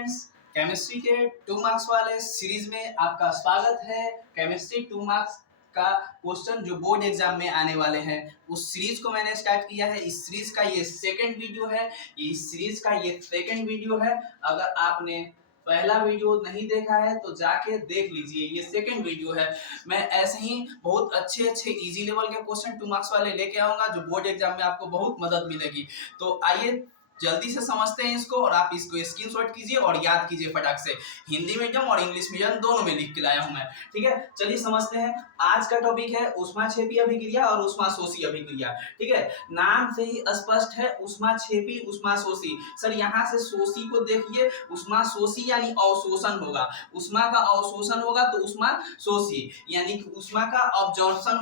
Friends, chemistry के 2 marks वाले series में आपका स्वागत है। केमिस्ट्री 2 मार्क्स का क्वेश्चन जो बोर्ड एग्जाम में आने वाले हैं उस सीरीज को मैंने स्टार्ट किया है। इस सीरीज का ये सेकंड वीडियो है। अगर आपने पहला वीडियो नहीं देखा है तो जाके देख लीजिए, ये सेकंड वीडियो है। मैं ऐसे ही बहुत अच्छे इजी लेवल के क्वेश्चन 2 मार्क्स वाले लेके आऊंगा जो बोर्ड एग्जाम में आपको बहुत मदद मिलेगी। तो आइए जल्दी से समझते हैं इसको, और आप इसको स्क्रीनशॉट कीजिए और याद कीजिए फटाक से। हिंदी मीडियम और इंग्लिश मीडियम दोनों में लिख के लाया हूं मैं, ठीक है। चलिए समझते हैं। आज का टॉपिक है ऊष्माक्षेपी अभिक्रिया और ऊष्माशोषी अभिक्रिया, ठीक है। नाम से ही स्पष्ट है, ऊष्माक्षेपी ऊष्माशोषी। सर यहाँ से शोषी को देखिए, ऊष्माशोषी यानी अवशोषण होगा, ऊष्मा का अवशोषण होगा तो ऊष्माशोषी, यानी कि ऊष्मा का ऑब्जॉर्प्शन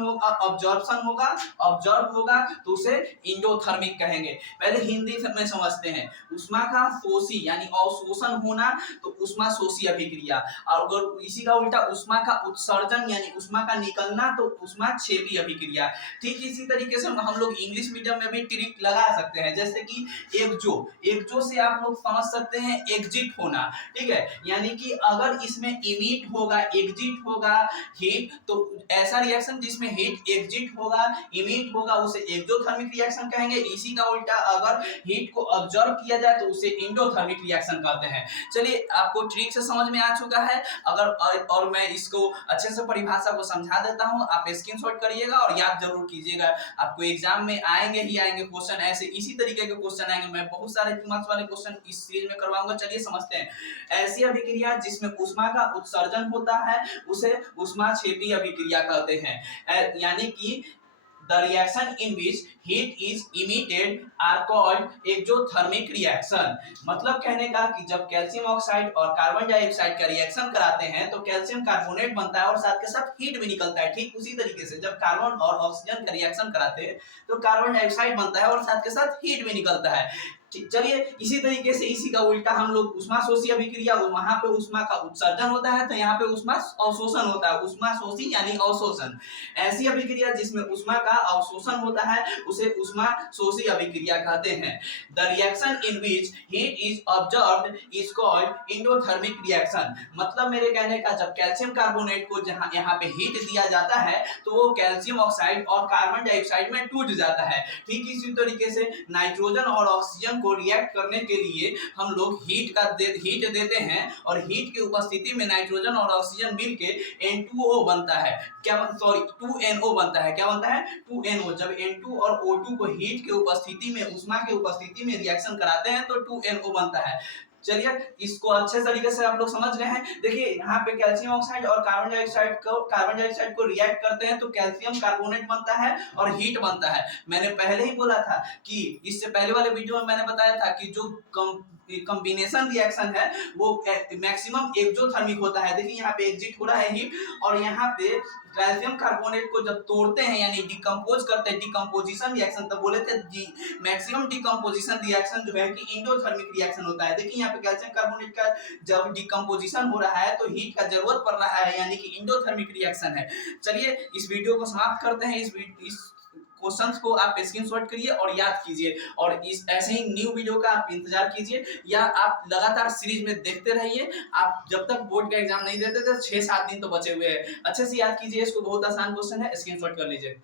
होगा तो उसे एंडोथर्मिक कहेंगे। पहले हिंदी में समझते हैं। ऊष्मा का शोषी यानी अवशोषण होना तो ऊष्माशोषी अभिक्रिया, और अगर इसी का उल्टा ऊष्मा का उत्सर्जन यानी ऊष्मा का निकलना तो ऊष्माक्षेपी अभिक्रिया। ठीक इसी तरीके से हम लोग इंग्लिश मीडियम में भी ट्रिक लगा सकते हैं, जैसे कि एकजो से आप लोग समझ सकते हैं एग्जिट होना, ठीक है। यानी कि अगर इसमें इमिट होगा, एग्जिट होगा हीट, तो ऐसा रिएक्शन जिसमें हीट एग्जिट होगा, इमिट होगा, उसे एक्सोथर्मिक रिएक्शन कहेंगे। इसी का उल्टा अगर हीट को ऑब्जर्व किया जाए तो उसे एंडोथर्मिक रिएक्शन कहते हैं। चलिए आपको ट्रिक से समझ में आ चुका है। अगर और मैं इसको अच्छे से परिभाषा को समझा देता हूं, आप स्क्रीनशॉट करिएगा और याद जरूर कीजिएगा। आपको एग्जाम में आएंगे ही आएंगे क्वेश्चन, ऐसे इसी तरीके के क्वेश्चन आएंगे। मैं बहुत सारे 2 मार्क्स वाले क्वेश्चन इस सीरीज में करवाऊंगा। चलिए समझते हैं। ऐसी अभिक्रिया जिसमें ऊष्मा का उत्सर्जन होता है उसे ऊष्माक्षेपी अभिक्रिया कहते हैं। यानी कि the reaction in which heat is emitted are called exothermic reaction। मतलब कहने का कि जब कैल्शियम ऑक्साइड और कार्बन डाइऑक्साइड का रिएक्शन कराते हैं तो कैल्शियम कार्बोनेट बनता है और साथ के साथ हीट भी निकलता है। ठीक उसी तरीके से जब कार्बन और ऑक्सीजन का रिएक्शन कराते हैं तो कार्बन डाइऑक्साइड बनता है और साथ के साथ हीट भी निकलता है। चलिए इसी तरीके से इसी का उल्टा हम लोग ऊष्माशोषी अभिक्रिया, वहां पे ऊष्मा का उत्सर्जन होता है तो यहाँ पे ऊष्मा अवशोषण होता है, ऊष्माशोषी यानी अवशोषण। ऐसी अभिक्रिया जिसमें ऊष्मा का अवशोषण होता है उसे ऊष्माशोषी अभिक्रिया कहते हैं। The reaction in which heat is observed is called endothermic reaction. मतलब मेरे कहने का जब कैल्शियम कार्बोनेट को जहां यहाँ पे हीट दिया जाता है तो वो कैल्शियम ऑक्साइड और कार्बन डाइऑक्साइड में टूट जाता है। ठीक इसी तरीके से नाइट्रोजन और ऑक्सीजन को रिएक्ट करने के लिए हम लोग हीट देते हैं और हीट की उपस्थिति में नाइट्रोजन और ऑक्सीजन मिलके N2O बनता है। 2NO बनता है। क्या बनता है? 2NO। जब N2 और O2 को हीट के उपस्थिति में, ऊष्मा के उपस्थिति में रिएक्शन कराते हैं तो 2NO बनता है। चलिए इसको अच्छे तरीके से आप लोग समझ गए हैं। देखिए यहाँ पे कैल्शियम ऑक्साइड और कार्बन डाइऑक्साइड को रिएक्ट करते हैं तो कैल्शियम कार्बोनेट बनता है और हीट बनता है। मैंने पहले ही बोला था कि इससे पहले वाले वीडियो में मैंने बताया था कि जो कॉम्बिनेशन रिएक्शन है वो मैक्सिमम एक्सोथर्मिक होता है। देखिए यहाँ पे एग्जिट हो रहा है हीट, और यहाँ पे कैल्शियम कार्बोनेट को जब तोड़ते हैं यानी डिकम्पोज करते हैं, डिकम्पोजिशन रिएक्शन, तब बोले थे मैक्सिमम डिकम्पोजिशन रिएक्शन जो है कि एंडोथर्मिक रिएक्शन होता है। देखिए यहाँ पे कैल्शियम कार्बोनेट का जब डिकम्पोजिशन हो रहा है तो हीट का जरूरत पड़ रहा है, यानी कि एंडोथर्मिक रिएक्शन है। चलिए इस वीडियो को समाप्त करते हैं। इस क्वेश्चंस को आप स्क्रीनशॉट करिए और याद कीजिए, और इस ऐसे ही न्यू वीडियो का आप इंतजार कीजिए, या आप लगातार सीरीज में देखते रहिए। आप जब तक बोर्ड का एग्जाम नहीं देते तो 6-7 दिन तो बचे हुए हैं। अच्छे से याद कीजिए इसको, बहुत आसान क्वेश्चन है, स्क्रीनशॉट कर लीजिए।